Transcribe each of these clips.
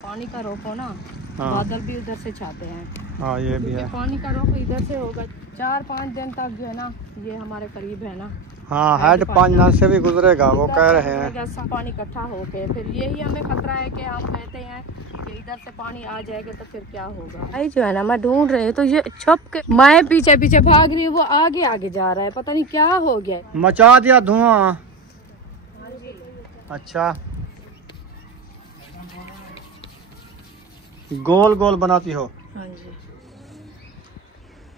पानी का रोक हो ना, हाँ। बादल भी उधर से छाते हैं। हाँ ये भी है। पानी का रोक इधर से होगा 4-5 दिन तक जो है ना, ये हमारे करीब है ना। हाँ हेड 5 दिन से भी गुजरेगा, वो कह रहे हैं। पानी इकट्ठा होके फिर यही हमें खतरा है कि हम कहते हैं कि इधर से पानी आ जाएगा तो फिर क्या होगा। भाई जो है ना, मैं ढूंढ रही हूँ तो ये छुप के मैं पीछे पीछे भाग रही हूँ, वो आगे आगे जा रहा है, पता नहीं क्या हो गया। मचा दिया धुआं। अच्छा गोल गोल बनाती हो। हाँ जी।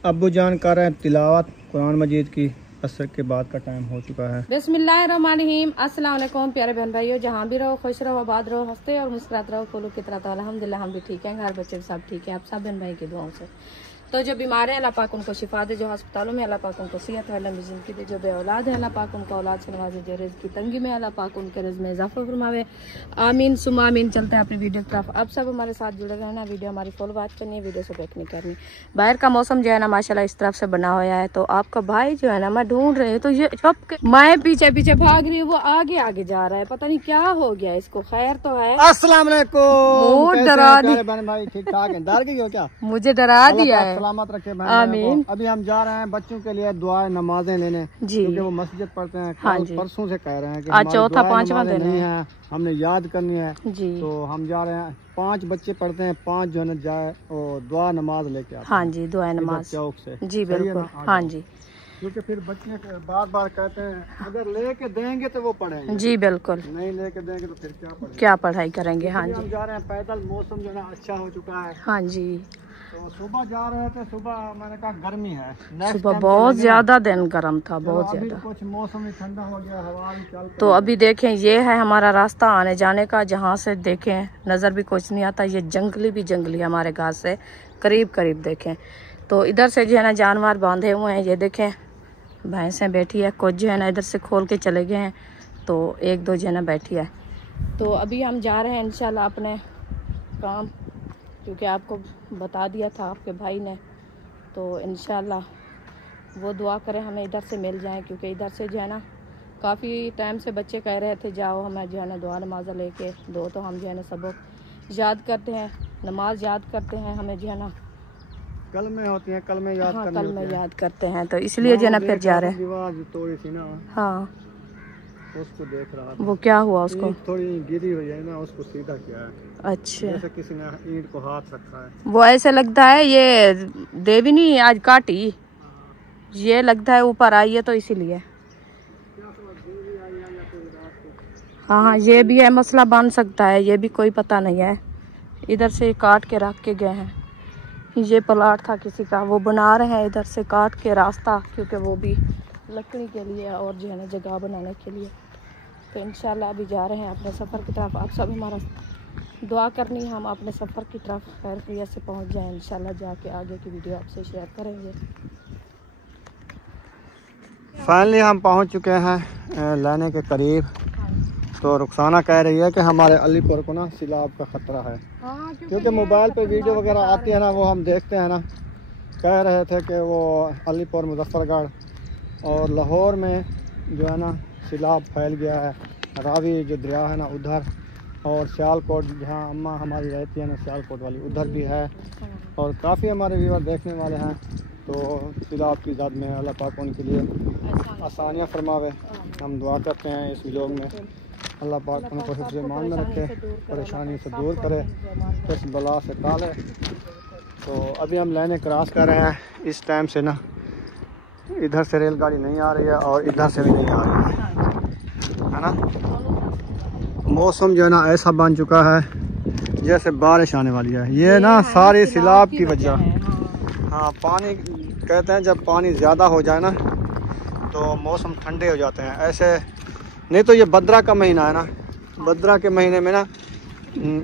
अब्बू जान कर रहे हैं तिलावत कुरान मजीद की। असर के बाद का टाइम हो चुका है। बिस्मिल्लाहिर्रहमानिर्रहीम। अस्सलाम वालेकुम प्यारे बहन भाइयों, जहाँ भी रहो खुश रहो, आबाद रहो, हंसते और मुस्कुराते रहो, फूलों की तरह। तो अल्हम्दुलिल्लाह हम भी ठीक हैं, घर बच्चे भी सब ठीक हैं, आप सब बहन भाई की दुआओं से। तो जो बीमार है अल्लाह पाक उनको शिफा दे, जो अस्पतालों में अल्लाह पाक उनको सेहत है, लंबी जिंदगी दे, जो बे औलाद है अल्लाह पाक उनको औलाद से नवाजे, जो रिज़्क़ की तंगी में अल्लाह पाक उनके रिज़्क़ में इजाफा फरमावे, आमीन सुमा आमीन। चलते हैं अपनी वीडियो की तरफ। आप सब हमारे साथ जुड़े रहना, वीडियो हमारी फॉलो बात करनी है, वीडियो से ब्रेक नहीं करनी। बाहर का मौसम जो है ना माशाल्लाह इस तरफ से बना हुआ है, तो आपका भाई जो है ना, मैं ढूंढ रही हूँ तो ये छुप के मैं पीछे पीछे भाग रही हूँ, वो आगे आगे जा रहा है, पता नहीं क्या हो गया इसको। खैर तो है। अस्सलाम वालेकुम। डरा दिया बहन भाई, ठीक ठाक है? डर गई हो क्या? मुझे डरा दिया है। सलामत रखे बहन। आमीन। अभी हम जा रहे हैं बच्चों के लिए दुआ नमाजें लेने जी, क्योंकि वो मस्जिद पढ़ते हैं। हाँ जी। परसों से कह रहे हैं कि आज चौथा 5वां दिन नहीं है, हमने याद करनी है जी। तो हम जा रहे हैं। 5 बच्चे पढ़ते हैं, 5 जो है जाए और दुआ नमाज लेके आते हैं। हाँ जी, दुआ नमाज चौक से जी बिल्कुल। हाँ जी, क्योंकि फिर बच्चे बार बार कहते हैं अगर लेके देंगे तो वो पढ़ेंगे जी बिल्कुल, नहीं लेके देंगे तो फिर क्या पढ़ाई करेंगे। हाँ जी, हम जा रहे हैं पैदल। मौसम जो है अच्छा हो चुका है। हाँ जी। तो सुबह जा रहे थे, सुबह मैंने कहा गर्मी है, सुबह बहुत ज्यादा दिन गर्म था, बहुत अभी ज्यादा। कुछ मौसम ही ठंडा हो गया, हवा भी चल। तो अभी देखें ये है हमारा रास्ता आने जाने का, जहाँ से देखें नजर भी कुछ नहीं आता। ये जंगली भी जंगली हमारे घाट से करीब करीब देखें। तो इधर से जो है ना जानवर बांधे हुए हैं, ये देखें भैंसें बैठी है, कुछ जो है ना इधर से खोल के चले गए हैं, तो 1-2 जो है ना बैठी है। तो अभी हम जा रहे हैं इंशाल्लाह अपने काम, क्योंकि आपको बता दिया था आपके भाई ने, तो इंशाल्लाह वो दुआ करें हमें इधर से मिल जाए, क्योंकि इधर से जो है ना काफ़ी टाइम से बच्चे कह रहे थे जाओ हमें जो है ना दुआ नमाज़ लेके दो, तो हम जो है ना सबक याद करते हैं, नमाज याद करते हैं, हमें जो है ना कल में होती है, कल में याद हाँ, करनी कल होती में है। याद करते हैं, तो इसलिए जो है ना फिर जा रहे हैं। दीवार तोड़ी थी ना, हाँ उसको देख रहा था। वो क्या हुआ उसको? थोड़ी गिरी हुई है ना, उसको सीधा किया है। अच्छा, जैसे किसी ने ईंट को हाथ रखा है। वो ऐसे लगता है ये देवी नहीं आज काटी, ये लगता है ऊपर आई है तो इसीलिए। हाँ ये भी है, मसला बन सकता है, ये भी कोई पता नहीं है। इधर से काट के रख के गए हैं, ये प्लाट था किसी का, वो बना रहे हैं इधर से काट के रास्ता, क्योंकि वो भी लकड़ी के लिए और जो है ना जगह बनाने के लिए। तो इंशाल्लाह अभी जा रहे हैं अपने सफ़र की तरफ। आप सब हमारा दुआ करनी है, हम अपने सफ़र की तरफ खैर खैरियत से पहुंच जाएं। इंशाल्लाह जाके आगे की वीडियो आपसे शेयर करेंगे। फाइनली हम पहुंच चुके हैं लाने के करीब। तो रुखसाना कह रही है कि हमारे अलीपुर को ना सैलाब का खतरा है। हाँ, क्योंकि मोबाइल पे वीडियो वगैरह आती है ना, वो हम देखते हैं ना। कह रहे थे कि वो अलीपुर, मुजफ्फरगढ़ और लाहौर में जो है ना सैलाब फैल गया है। रावी जो दरिया है ना उधर, और सियालकोट जहाँ अम्मा हमारी रहती है ना, सियालकोट वाली उधर भी है। और काफ़ी हमारे व्यूअर देखने वाले हैं। तो सैलाब की ज़द में अल्लाह पाक उनके लिए आसानियाँ फरमावे। हम दुआ करते हैं इस व्लॉग में अल्लाह पाक उनको हिफ्ज़ ईमान में रखे, परेशानी से दूर करे, इस बला से टाले। तो अभी हम लाइनें क्रॉस कर रहे हैं। इस टाइम से ना इधर से रेलगाड़ी नहीं आ रही है और इधर से भी नहीं आ रही है ना। मौसम जो है ना ऐसा बन चुका है जैसे बारिश आने वाली है। ये ना सारी सैलाब की वजह। हाँ पानी कहते हैं जब पानी ज़्यादा हो जाए ना तो मौसम ठंडे हो जाते हैं। ऐसे नहीं तो ये बद्रा का महीना है ना, बद्रा के महीने में ना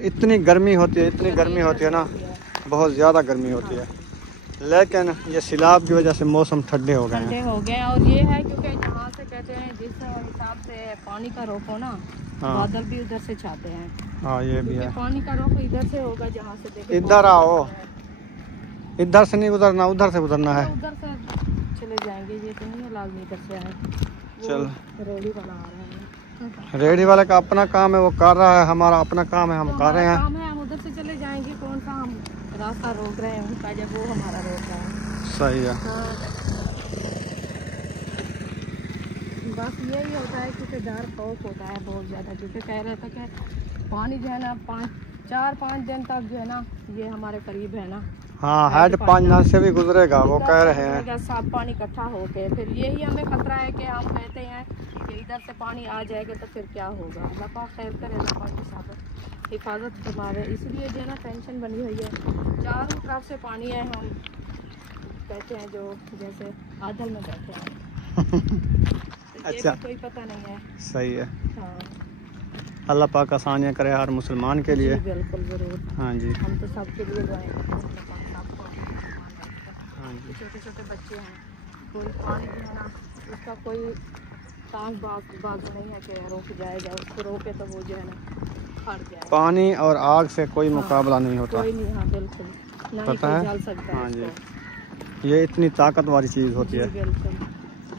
इतनी गर्मी होती है, इतनी गर्मी होती है ना, बहुत ज़्यादा गर्मी होती है। लेकिन ये सैलाब की वजह से मौसम ठंडे हो गए हैं। और ये है क्योंकि जहाँ से कहते हैं जिस हिसाब से पानी का रोक हो ना, बादल भी उधर से छाते हैं। हाँ ये भी है, पानी का रोक इधर से होगा, जहाँ से देखें। इधर आओ, इधर से नहीं गुजरना, उधर से गुजरना है। उधर से चले जाएंगे, ये तो नहीं है लाजमी इधर से आए। चल रेडी वाला आ रहा है, रेडी वाले का अपना काम है, वो कर रहा है। हमारा अपना काम है, हम कर रहे हैं। हम उधर से बताएंगे कौन सा हम रास्ता रोक रहे हैं उनका, जब वो हमारा रोक रहा है। सही है। हाँ, बस यही होता है कि डर खौफ होता है बहुत ज़्यादा, क्योंकि कह रहे थे कि पानी जो है ना 4-5 दिन तक जो है ना ये हमारे करीब है ना। हाँ, हेड 5 दिन से भी गुजरेगा, वो कह रहे हैं। साफ पानी इकट्ठा होके फिर यही हमें खतरा है कि हम कहते हैं कि इधर से पानी आ जाएगा तो फिर क्या होगा। अल्लाह पाक खैर करे, अल्लाह पाक की साथ हिफाजत फरमावे। इसलिए जो है ना टेंशन बनी हुई है, चारों तरफ से पानी है। हम कहते हैं जो जैसे आदल में बैठे हैं। अच्छा, कोई पता नहीं है। सही है। हाँ, अल्लाह पाक आसानियाँ करे हर मुसलमान के लिए। बिल्कुल ज़रूर। हाँ जी, हम तो सबके लिए दुआएं करते हैं। हाँ जी। छोटे छोटे बच्चे हैं, कोई पानी जो है ना उसका कोई टांग बाग नहीं है कि रोक जाएगा, उसको रोके तो वो जो है ना फट जाए। पानी और आग से कोई मुकाबला नहीं होता। कोई नहीं, हाँ बिल्कुल, ना ही पता कोई है? जल सकता है। हाँ जी, ये इतनी ताकत वाली चीज़ होती है। बिल्कुल।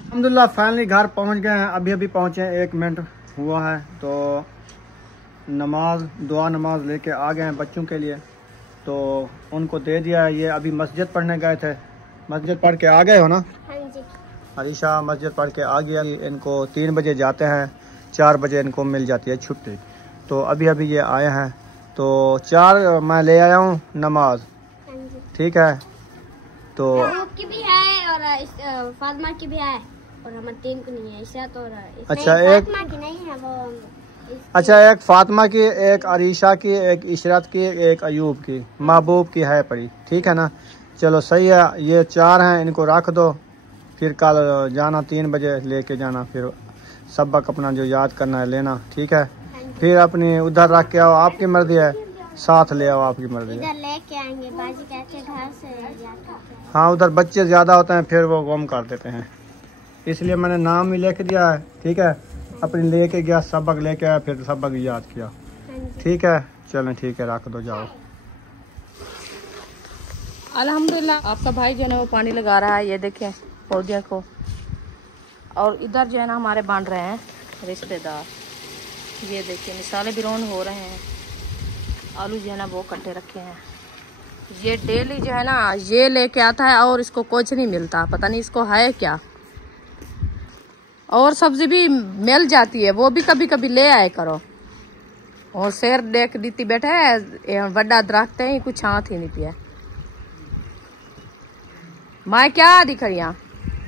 अल्हम्दुलिल्लाह फाइनली घर पहुंच गए हैं। अभी अभी पहुंचे हैं, 1 मिनट हुआ है। तो दुआ नमाज लेके आ गए हैं बच्चों के लिए, तो उनको दे दिया है। ये अभी मस्जिद पढ़ने गए थे, मस्जिद पढ़ के आ गए हो ना? हाँ जी। अरीशा मस्जिद पढ़ के आ गया। इनको 3 बजे जाते हैं, 4 बजे इनको मिल जाती है छुट्टी। तो अभी अभी ये आए हैं, तो 4 मैं ले आया हूँ नमाज। हाँ जी। ठीक है, तो महबूब की भी है और फातिमा की भी है, और हमारे 3 को नहीं है। इशरत और अच्छा, नहीं, एक फातिमा की नहीं है वो। अच्छा, एक फातिमा की, एक अरीशा की, एक इशरत की, एक अयूब की, महबूब की है पड़ी। ठीक है ना? चलो सही है। ये 4 हैं, इनको रख दो। फिर कल जाना 3 बजे लेके जाना, फिर सबक अपना जो याद करना है लेना। ठीक है? फिर अपनी उधर रख के आओ, आपकी मर्जी है। साथ ले आओ, आपकी मर्जी है। इधर लेके आएंगे, बाजी कहते घर से जाकर। हाँ, उधर बच्चे ज़्यादा होते हैं, फिर वो गुम कर देते हैं, इसलिए मैंने नाम भी लिख दिया है। ठीक है? अपनी लेके गया, सबक लेके आया, फिर सबक याद किया। हाँ जी। ठीक है, चलें, ठीक है, रख दो, जाओ। अल्हम्दुलिल्लाह आपका भाई जो है ना वो पानी लगा रहा है, ये देखें पौधे को। और इधर जो है ना हमारे बन रहे हैं रिश्तेदार, ये देखिए मिसाले बिरोन हो रहे हैं। आलू जो है ना वो कट्टे रखे हैं। ये डेली जो है ना ये लेके आता है और इसको कुछ नहीं मिलता, पता नहीं इसको है क्या। और सब्जी भी मिल जाती है, वो भी कभी कभी ले आए करो। और शेर देख दीती बैठे है, बड़ा दरख्त है, कुछ हाथ ही नहीं पिया। मैं क्या दिख रही हूँ?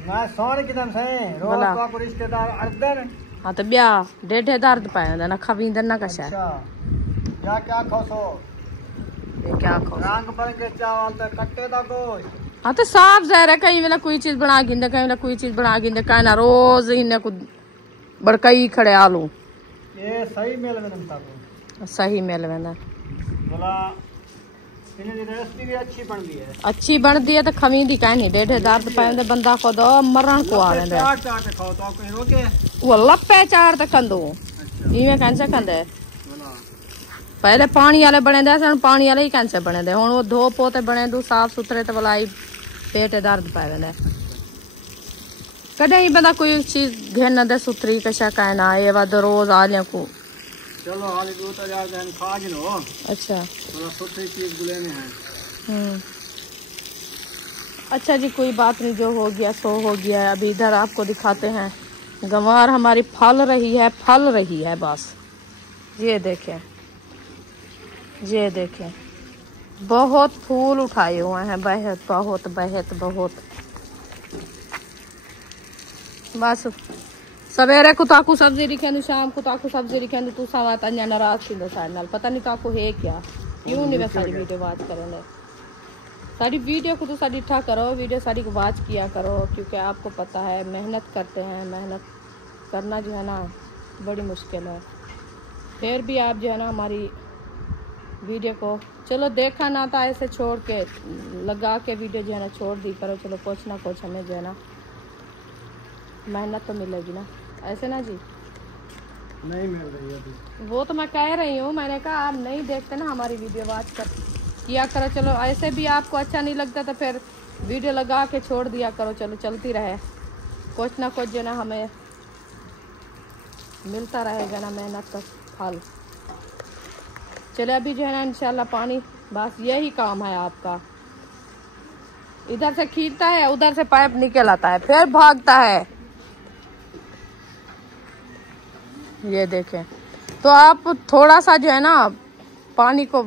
मैं सोने की तरफ से बोला। रोज को रिश्तेदार अर्दन। हाँ तो ब्याह डेढ़े दर्द पाए ना खबींदर ना कशा है। क्या क्या खोसो? ये क्या खो रंग बिरंगे चावल ते कट्टे दा गोश्त। हाँ तो साफ जहर है, कहीं वेला कोई चीज बना गिंदे, कहीं वेला कोई चीज बना गिंदे, कहीं ना रोज इन्हें को बड़कई खड़े आलू। ये सही मेल में नमता सही मेल में बोला। इन्हें रेसिपी भी अच्छी बन गई है। अच्छी बनती है तो खमी दी कहीं नहीं डेढ़े दर्द पाए बंदा को दो मरण को आ रहे चाट चाट खाओ तो कहीं रोके। वो लप्पे चार तक कंदू इवें कैंसे कंदे। पहले पानी वाले बने दे, पानी वाले ही कैंसे बने दे, हुण वो धो पोते बने दू साफ सुथरे तो भला पेट दर्द पाए दे। कदे ही बंदा कोई चीज घेन दे सुथरी कशा कहना ये वद रोज आलिया को। चलो हाली 2000 दिन खा जनो। अच्छा मतलब सुथरी चीज गुले में है। अच्छा जी, कोई बात नहीं, जो हो गया सो हो गया। अभी इधर आपको दिखाते हैं गंवार हमारी फल रही है बस। ये देखें, ये देखें, बहुत फूल उठाए हुए हैं, बहुत बस। सवेरे को ताकू सब्जी रिखेंदू, शाम को ताकू सब्जी रिखेंदू, तू सवात अन्या नाराज थी साढ़े नाल, पता नहीं ताकू है क्या, क्यों नहीं वे सारी वीडियो वाच करेंगे। सारी वीडियो को तो सारी ठा करो, वीडियो सारी को वाच किया करो, क्योंकि आपको पता है मेहनत करते हैं, मेहनत करना जो है ना बड़ी मुश्किल है। फिर भी आप जो है ना हमारी वीडियो को चलो देखा ना था ऐसे छोड़ के लगा के वीडियो जो है ना छोड़ दी करो। चलो कुछ ना कुछ हमें जो है ना मेहनत तो मिलेगी ना, ऐसे ना जी। नहीं मिल रही अभी। वो तो मैं कह रही हूँ, मैंने कहा आप नहीं देखते ना हमारी वीडियो वाच कर किया करो। चलो ऐसे भी आपको अच्छा नहीं लगता तो फिर वीडियो लगा के छोड़ दिया करो। चलो चलती रहे, कुछ ना कुछ जो ना हमें मिलता रहेगा ना मेहनत का फल। चले अभी जो है ना इंशाल्लाह पानी, बस यही काम है आपका। इधर से खींचता है, उधर से पाइप निकल आता है, फिर भागता है। ये देखें। तो आप थोड़ा सा जो है ना पानी को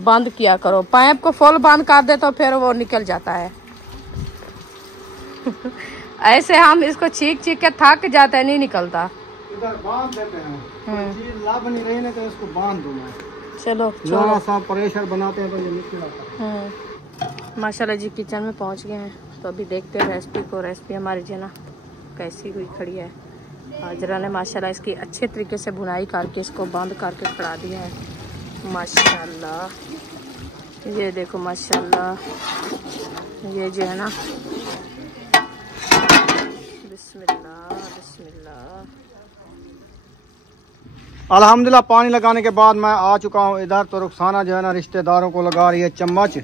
बंद किया करो, पाइप को फुल बंद कर दे तो फिर वो निकल जाता है। ऐसे हम इसको चीख चीख के थक जाते हैं, नहीं निकलता। इधर बांध देते हैं, कोई चीज लाभ नहीं रही ना तो इसको बांध दो। चलो थोड़ा सा प्रेशर बनाते हैं तो ये निकल आता है। माशाल्लाह जी किचन में पहुंच गए हैं, तो अभी देखते हैं रेसिपी को। रेसिपी हमारी जो ना कैसी हुई खड़ी है। हाजरा ने माशाल्लाह इसकी अच्छे तरीके से बुनाई करके इसको बंद करके खड़ा दिया है। माशाल्लाह ये देखो, माशाल्लाह ये जो है ना, बिस्मिल्लाह बिस्मिल्लाह। अल्हम्दुलिल्लाह पानी लगाने के बाद मैं आ चुका हूँ इधर। तो रुखसाना जो है ना रिश्तेदारों को लगा रही है चम्मच।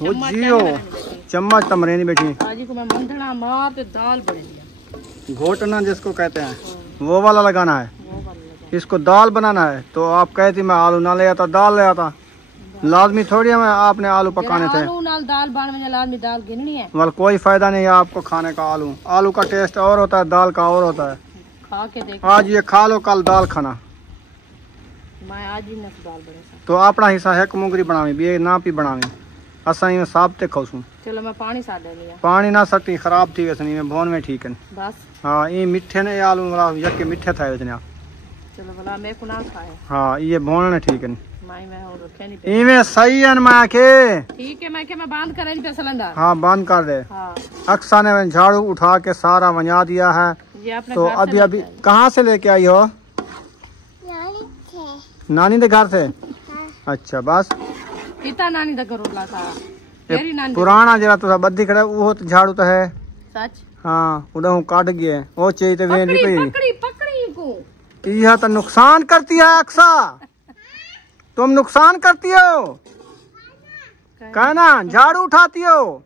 वो जियो चम्मच तमरे नहीं बैठी। आज को मैं मंधना मार पे दाल बनेगी, घोटना जिसको कहते हैं, वो वाला लगाना है। इसको दाल बनाना है। तो आप कहती मैं आलू ना ले आता, दाल ले आता। लाजमी थोड़ी है मैं आपने आलू पकाने थे। आलू नाल दाल बनने लाजमी दाल गिननी है। वाल कोई फायदा नहीं है आपको खाने का। आलू का टेस्ट और होता है, दाल का और होता है। खा के देख, आज ये खा लो, कल दाल खाना। मैं आज ही नस दाल बने सा। तो अपना हिस्सा है मुंगरी बनावी भी ना पी बनावी असा में साबते खाऊं। चलो मैं पानी सा दे लिया। पानी ना सटी खराब थी वैसे में भोन में ठीक है बस। हाँ ये मिठे ने आलू मतलब यके मिठे था वैसे। चलो भला मैं को ना खाए। हाँ ये भोन ने ठीक है। मैं और रखे नहीं पे। इमे सही है मैं के ठीक है, मैं बांध कर नहीं पे सिलेंडर। हाँ बंद कर दे। हाँ अक्सा ने झाड़ू उठा के सारा वंजा दिया है। ये अपने तो घर से अभी कहाँ से लेके आई हो? नानी के घर से। अच्छा बस पिता नानी दा घर ला था। तेरी नानी पुराना जरा तो बद्दी खड़ा वो तो झाड़ू तो है सच। हाँ उड़ा काट गए वो चाहिए तो वे नहीं पकड़ी पकड़ी को। यह तो नुकसान करती है अक्सा, तुम नुकसान करती हो। कहना झाड़ू उठाती हो।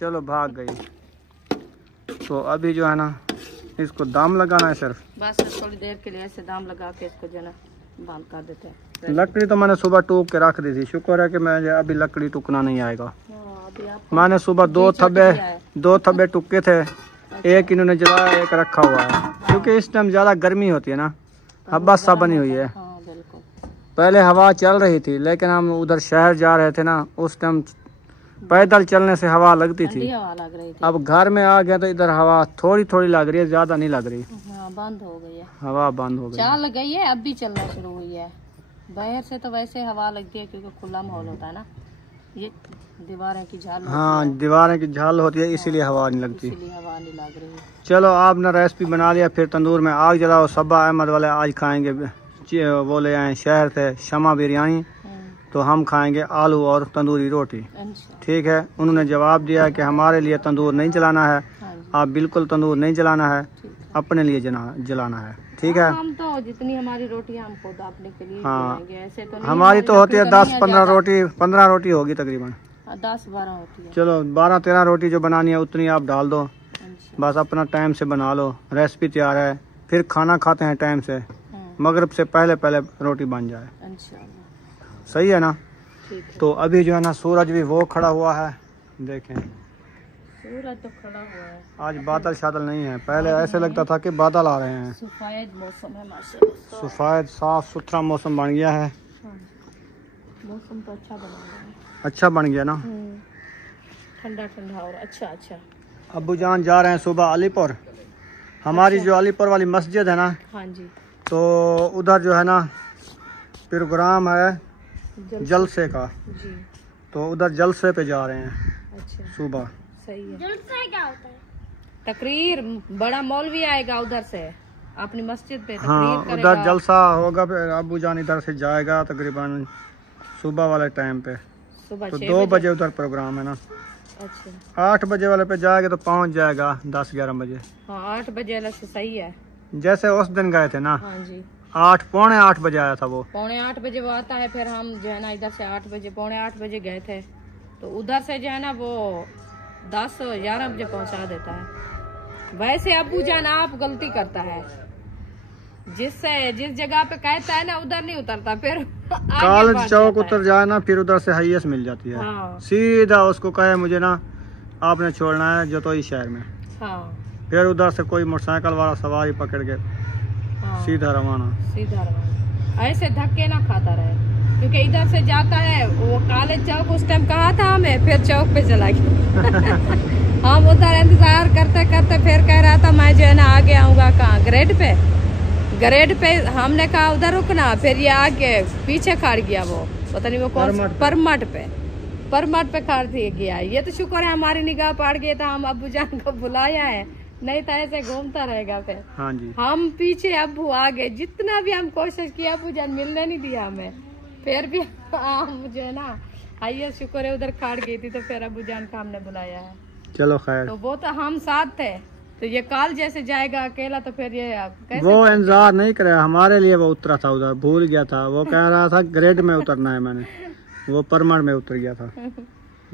चलो भाग गई। तो अभी जो है ना इसको दाम लगाना है सिर्फ। बस थोड़ी देर के लिए ऐसे दाम लगा के इसको जो है ना बंद कर देते हैं। लकड़ी तो मैंने सुबह टूक के रख दी थी, शुक्र है कि मैं अभी लकड़ी टूकना नहीं आएगा। मैंने सुबह दो थब्बे टुके थे, एक इन्होंने जलाया, एक रखा हुआ है क्योंकि इस टाइम ज्यादा गर्मी होती है ना। हवा सा बनी हुई है। पहले हवा चल रही थी लेकिन हम उधर शहर जा रहे थे ना, उस टाइम पैदल चलने से हवा लगती थी। अब घर में आ गया तो इधर हवा थोड़ी थोड़ी लग रही है, ज्यादा नहीं लग रही। बंद हो गई है हवा, बंद हो गई। चाल गई है, अब भी चलना शुरू हुई है। बाहर से तो वैसे हवा लगती है क्योंकि खुला माहौल होता है ना। ये दीवारें की झाल। हाँ दीवारें की झाल होती है इसीलिए हवा नहीं लगती। हवा नहीं लग रही। चलो आपने रेसिपी बना लिया, फिर तंदूर में आग जलाओ। सब्बा अहमद वाले आज खाएंगे, वो ले आए शहर से शमा बिरयानी, तो हम खाएंगे आलू और तंदूरी रोटी। ठीक है। उन्होंने जवाब दिया कि हमारे लिए तंदूर नहीं जलाना है। आप बिल्कुल तंदूर नहीं जलाना है, अपने लिए जलाना है। ठीक है। हम तो जितनी हमारी रोटी हम खुद अपने के लिए बनाएंगे। ऐसे तो हमारी तो होती है 10-15 रोटी, 15 रोटी होगी तकरीबन। 10-12 होती है। चलो 12-13 रोटी जो बनानी है उतनी आप डाल दो। बस अपना टाइम से बना लो, रेसिपी तैयार है। फिर खाना खाते हैं टाइम से, मगरिब से पहले पहले रोटी बन जाए। सही है ना। तो अभी जो है ना सूरज भी वो खड़ा हुआ है, देखें सूरज तो खड़ा हुआ है। आज बादल शादल नहीं है, पहले ऐसे लगता था कि बादल आ रहे हैं। सफेद मौसम है माशाल्लाह। सफेद साफ सुथरा मौसम बन गया है। मौसम तो अच्छा बन गया। अच्छा बन गया ना, ठंडा ठंडा और अच्छा। अब्बू जान जा रहे हैं सुबह अलीपुर। हमारी जो अलीपुर वाली मस्जिद है ना, हाँ जी, तो उधर जो है ना प्रोग्राम है जलसे का जी। तो उधर जलसे पे जा रहे हैं। अच्छा सुबह। सही है। जलसा क्या होता है? तकरीर, बड़ा मौलवी आएगा उधर से अपनी मस्जिद पे तकरीर हाँ करेगा। उधर जलसा होगा, फिर अब्बू जान इधर से जाएगा तकरीबन सुबह वाले टाइम पे। सुबह तो 2 बजे उधर प्रोग्राम है ना। अच्छा 8 बजे वाले पे जाएगा तो पहुंच जाएगा 10-11 बजे। हाँ 8 बजे अलग से सही है। जैसे उस दिन गए थे ना, हाँ जी 8-8:45 बजे आया था वो। 7:45 बजे वो आता है। फिर हम जो है ना इधर से 8 बजे 7:45 बजे गए थे, तो उधर से जो है ना वो 10-11 बजे पहुंचा देता है। वैसे अब्बू जान आप गलती करता है, जिस जगह पे कहता है ना उधर नहीं उतरता, फिर कॉलेज चौक उतर जाए ना, फिर उधर से हाईएस्ट मिल जाती है। हाँ। सीधा उसको कहे मुझे ना आपने छोड़ना है जतोई शहर में। हाँ। फिर उधर से कोई मोटरसाइकिल वाला सवारी पकड़ के सीधा रवाना। ऐसे धक्के ना खाता रहे, क्योंकि इधर से जाता है वो कॉलेज चौक, उस टाइम कहा था हमें, फिर चौक पे चला गया। हम उधर इंतजार करते करते फिर कह रहा था मैं जो है ना आगे आऊंगा, कहाँ ग्रेड पे हमने कहा उधर रुकना, फिर ये आगे पीछे खड़ गया, वो पता नहीं वो कौन परमट पे खड़ गया। ये तो शुक्र है हमारी निगाह पड़ गई था, हम अब्बू जान को बुलाया है, नहीं तो ऐसे घूमता रहेगा फिर। हाँ जी। हम पीछे, अब्बू आगे, जितना भी हम कोशिश किया अब्बू जान मिलने नहीं दिया हमें, फिर भी मुझे है ना आइए शुक्र है उधर खड़ गई थी, तो फिर अब्बू जान का हमने बुलाया है। चलो खैर, तो वो तो हम साथ थे, तो ये काल जैसे जाएगा अकेला तो फिर ये कैसे? वो इंतजार नहीं करे हमारे लिए, वो उतरा था उधर, भूल गया था, वो कह रहा था ग्रेड में उतरना है, मैंने वो परमड़ में उतर गया था,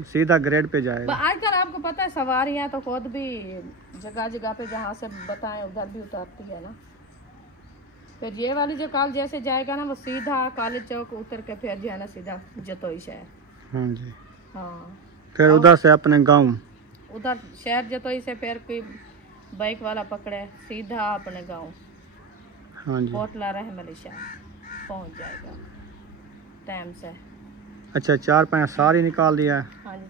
सीधा ग्रेड पे जाएगा। आजकल आपको पता है सवारियां तो खुद भी जगह जगह पे जहाँ से बताएं उधर भी उतरती है ना। फिर ये वाली जो काल जैसे जाएगा ना, वो सीधा कॉलेज चौक उतर के फिर जो है ना सीधा जतोई शहर। हाँ जी। हाँ। फिर उधर से अपने गाँव, उधर शहर जतोई से फिर कोई बाइक वाला पकड़े सीधा अपने गाँव। हाँ जी। कोटला रहमलिशा पहुँच जाएगा टाइम से। अच्छा, 4 पाई सारी निकाल दिया है? हाँ जी,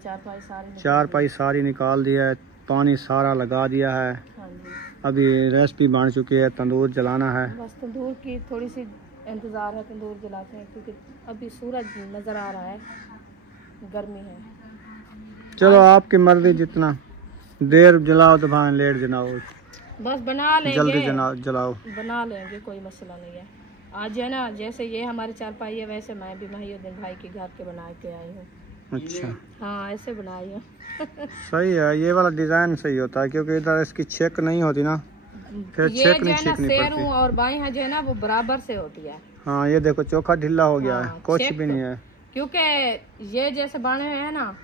4 पाई सारी निकाल दिया है, पानी सारा लगा दिया है। हाँ जी। अभी रेसिपी बन चुकी है, तंदूर जलाना है। बस तंदूर की थोड़ी सी इंतज़ार है, तंदूर जलाते हैं क्योंकि अभी सूरज नज़र आ रहा है, गर्मी है। चलो आपकी मर्जी, जितना देर जलाओ तो भाई लेट जलाओ, बस बना लेंगे, जल्दी जलाओ, बना लेंगे, कोई मसला नहीं है। आज है ना जैसे ये हमारी चारपाई है, वैसे मैं भी महिउद्दीन भाई के घर के बना के आई हूँ। अच्छा। हाँ, ऐसे बनाई हूँ। सही है, ये वाला डिजाइन सही होता है, क्योंकि इधर इसकी चेक नहीं होती ना, फिर चेक नहीं छींकनी पड़ती। और बाएं जो है ना वो बराबर से होती है। हाँ, ये देखो चोखा ढीला हो गया है, कुछ भी नहीं है, क्योंकि ये जैसे बाएं हैं ना,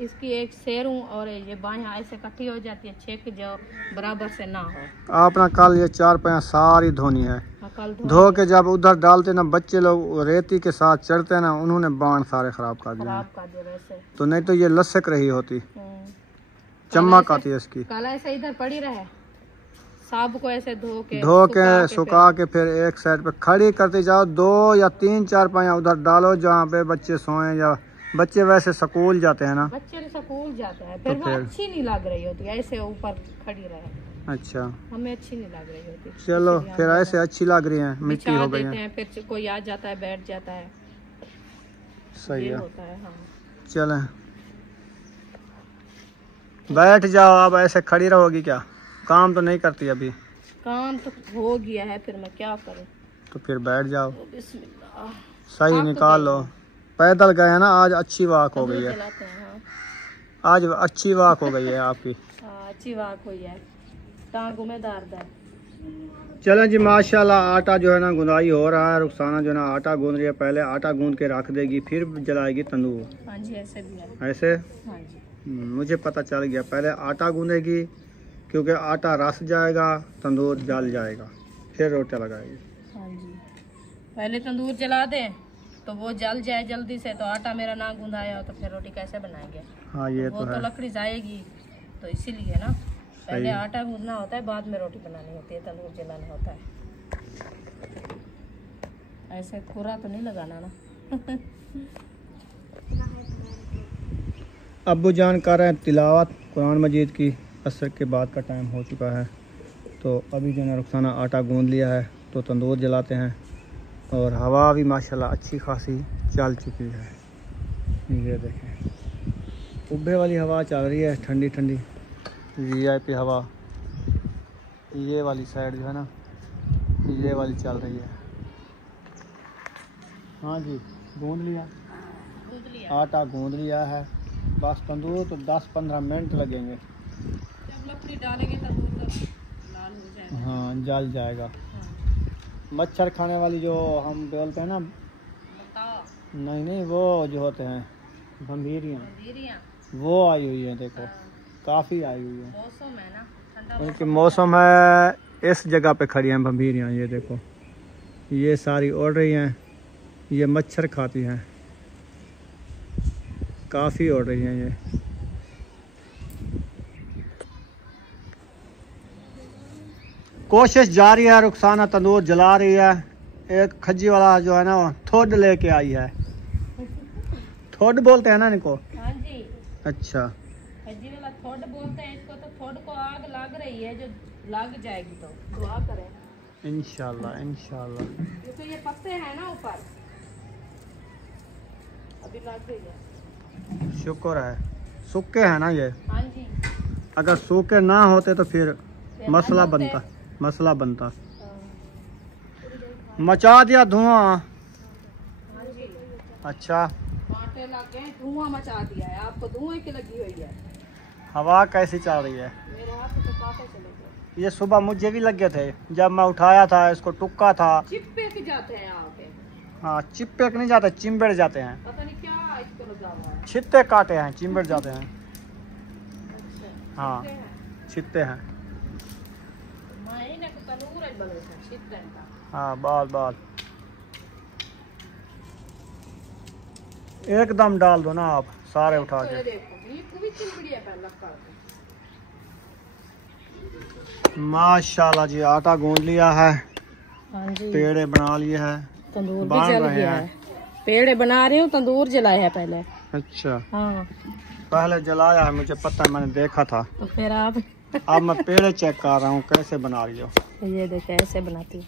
इसकी एक सेरू और ये बाएं ऐसे इकट्ठी हो जाती है, छेक जो बराबर से ना हो। आपना कल ये 4 पाई सारी धोनी है, धो के जब उधर डालते ना, बच्चे लोग रेती के साथ चढ़ते ना, उन्होंने बाण सारे खराब कर दिए वैसे। तो नहीं तो ये लसक रही होती, चमक आती है इसकी। कल ऐसे इधर पड़ी रहे, साब को ऐसे धो के सुखा के फिर एक साइड पे खड़ी करते जाओ, 2 या 3 4 पाया उधर डालो जहाँ पे बच्चे सोए, या बच्चे वैसे स्कूल जाते हैं ना, बच्चे स्कूल जाते हैं, फिर वो अच्छी नहीं लग रही होती ऐसे ऊपर खड़ी रहे। अच्छा, हमें अच्छी नहीं लग रही होती। चलो फिर ऐसे अच्छी लग रही है, मिट्टी हो गई है, फिर कोई आ जाता है, बैठ जाता है, सही है, होता है। हाँ। चले बैठ जाओ, अब ऐसे खड़ी रहोगी क्या? काम तो नहीं करती अभी? काम तो हो गया है, फिर मैं क्या करूं? तो फिर बैठ जाओ, सही निकाल लो। पैदल गए हैं ना, आज अच्छी वाक हो गई है, आज अच्छी वाक हो गई है आपकी। अच्छी वाक हुई है, टांगों में दर्द है। चलें जी, माशाल्लाह आटा जो है ना गुंदाई हो रहा है, रुखसाना जो है ना आटा गूंद रही है, पहले आटा गूंद के रख देगी, फिर जलाएगी तंदूर। हाँ जी, ऐसे भी है। ऐसे? हाँ जी। मुझे पता चल गया, पहले आटा गूंदेगी, क्योंकि आटा रस जाएगा, तंदूर जल जाएगा, फिर रोटी लगाएगी। हाँ जी, पहले तंदूर जला दें तो वो जल जाए जल्दी से, तो आटा मेरा ना गूंदाया हो तो फिर रोटी कैसे बनाएंगे? हाँ, ये तो है, लकड़ी जाएगी, तो इसीलिए ना पहले आटा गूंदना होता है, बाद में रोटी बनानी होती है, तंदूर जलाना होता है। ऐसे पूरा तो नहीं लगाना ना। अब्बू जान कर रहे हैं तिलावत कुरान मजीद की, असर के बाद का टाइम हो चुका है, तो अभी जो है रुखसाना आटा गूंद लिया है, तो तंदूर जलाते हैं। और हवा भी माशाल्लाह अच्छी खासी चल चुकी है, ये देखें उब्बे वाली हवा चल रही है, ठंडी ठंडी VIP हवा। ये वाली साइड जो है ना, ये वाली चल रही है। हाँ जी, गूंद लिया, आटा गूंद लिया है, बस तंदूर तो 10-15 मिनट लगेंगे, जब लकड़ी डालेंगे तंदूर तो लाल हो जाएगा। हाँ, जल जाएगा। मच्छर खाने वाली जो हम बोलते हैं ना, नहीं वो जो होते हैं भंभीरियाँ, वो आई हुई है, देखो काफ़ी आई हुई है, मौसम है ना ठंडा, क्योंकि मौसम है, इस जगह पे खड़ी हैं भंभीरियाँ, ये देखो। ये सारी उड़ रही हैं, ये मच्छर खाती हैं, काफ़ी उड़ रही हैं ये। कोशिश जारी है, रुखसाना तंदूर जला रही है। एक खज्जी वाला जो है ना वो थोड़ लेके आई है। थोड़ बोलते हैं ना इनको? हाँ जी, अच्छा, खज्जी वाला थोड़ बोलते हैं इसको। तो थोड़ को आग लग रही है, जो लग जाएगी तो दुआ करें इंशाल्लाह इंशाल्लाह। क्योंकि ये पत्ते हैं ना ऊपर, अभी लग गई है। शुक्र है सूखे हैं ना ये। हाँ जी, अगर सूखे ना होते तो फिर मसला बनता। मचा दिया धुआं। अच्छा, कांटे लग गए, धुआं मचा दिया है। आपको धुआं की लगी हुई है। हवा कैसी चल रही है? मेरे हाथ में तो कांटे चले गए। ये सुबह मुझे भी लगे थे, जब मैं उठाया था इसको टुक्का था। चिप्पे के जाते हैं आके। हाँ, चिप्पे नहीं जाते, चिंबड़ जाते हैं। पता नहीं क्या इसको लगा हुआ है। छित्ते काटे हैं, चिंबड़ जाते हैं। अच्छा, हाँ, चिप्पे हैं। छित्ते हैं। मायने को तनूर है बड़े से, चिप्पे का। हाँ, बाल एकदम डाल दो ना आप, सारे उठा तो के। ये देखो, ये भी चिमड़ी है पहले काट। माशाल्लाह जी, आटा गूंद लिया है, हाँ जी, पेड़े बना लिए हैं, तंदूर भी बांध जल रहे गया हैं। है। पेड़ बना रही हूँ, तंदूर जलाया है पहले। अच्छा, हाँ, पहले जलाया है, मुझे पता है, मैंने देखा था। तो फिर आप अब मैं पेड़े चेक कर रहा हूँ कैसे बना रही हो। ये देखे ऐसे बनाती हूँ।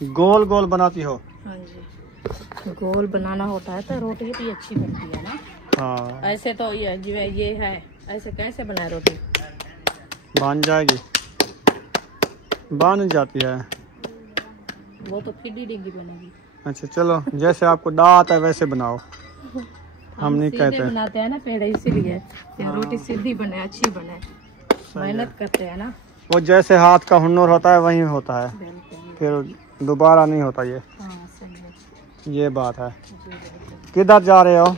गोल गोल बनाती हो? हाँ जी, गोल बनाना होता है तो रोटी भी अच्छी बनती है ना। हाँ, ऐसे तो ये है, ऐसे कैसे बनाए रोटी? बन जाएगी, बन जाती है। वो तो फिडी डिंगी बनेगी। अच्छा चलो, जैसे आपको दात है वैसे बनाओ, हम नहीं सीधे कहते। बनाते हैं ना पेड़, इसीलिए कि रोटी सीधी बने, अच्छी बने। मेहनत करते हैं ना। वो जैसे हाथ का हुनर होता है वही होता है, बिल्कुल। फिर दोबारा नहीं होता ये। हाँ, सही है। ये बात है। जी, बिल्कुल। किधर जा रहे हो?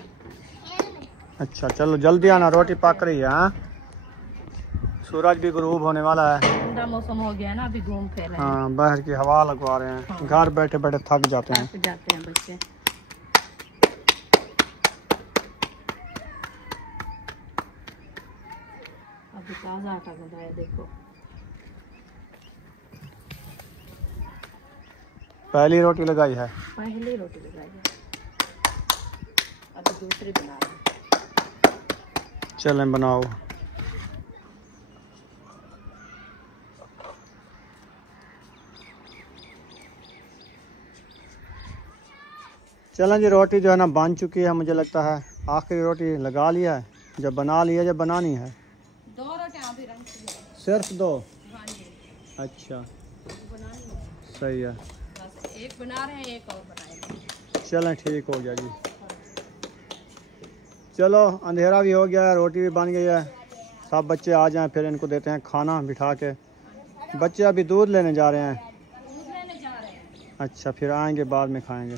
अच्छा चलो जल्दी आना, रोटी पक रही है। हाँ, सूरज भी गुरूब होने वाला है। ठंडा मौसम हो गया ना, अभी घूम फिर रहे हैं। हाँ, बाहर की हवा लगवा रहे हैं। हाँ। घर बैठे बैठे थक जाते हैं। थक जाते हैं बच्चे। अभी ताजा आटा गंदा देखो। पहली रोटी लगाई है? पहली रोटी लगाई है, अभी दूसरी बना रहे हैं। चलें बनाओ। चलें जी, रोटी जो है ना बन चुकी है, मुझे लगता है आखिरी रोटी लगा लिया है। जब बना लिया, जब बनानी है। 2 रोटियां अभी रंग की है। सिर्फ 2? हाँ जी, अच्छा, बनानी है। सही है। बस एक बना रहे हैं, एक और बनाएंगे। चलें ठीक हो गया जी। चलो अंधेरा भी हो गया है, रोटी भी बन गई है। सब बच्चे आ जाएं, फिर इनको देते हैं खाना बिठा के। बच्चे अभी दूध लेने जा रहे हैं। दूध लेने जा रहे हैं। अच्छा, फिर आएंगे बाद में खाएंगे।